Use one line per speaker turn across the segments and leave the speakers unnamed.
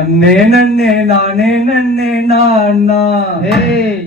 அண்ணே நன்னே நானே நன்னே நானா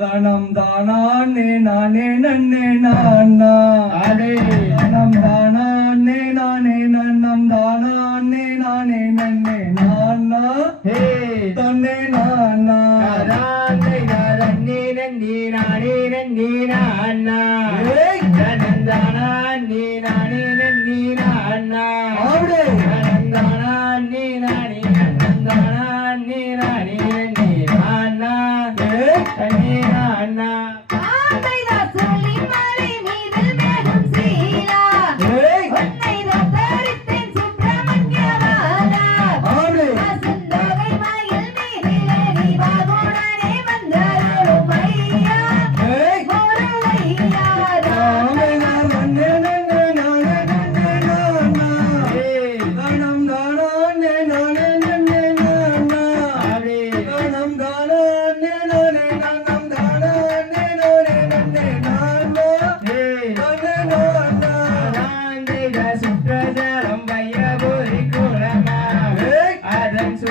தனம் தானானே நானே நன்னே நானா
அடே.
தனம் தானானே நானே நன்னம் தானானே நானே நன்னே நானா தன்னே நானா
நானே நன்னே நன்னே நானே நன்னே நானா
தனம் தானானே நானே நன்னே நானா
அப்படியே నాన్న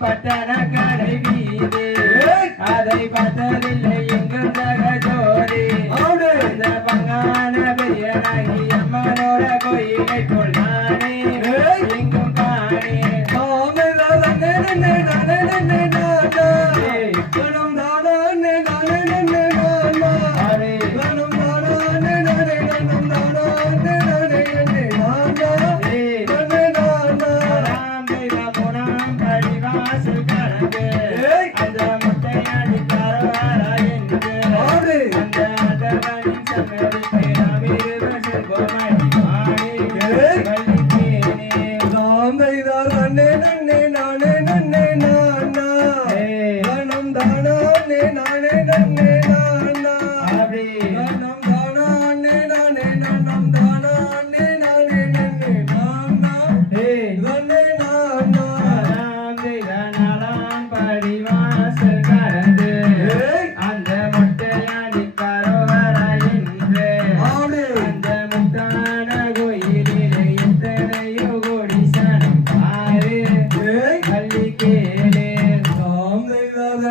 பட்டன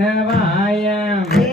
i am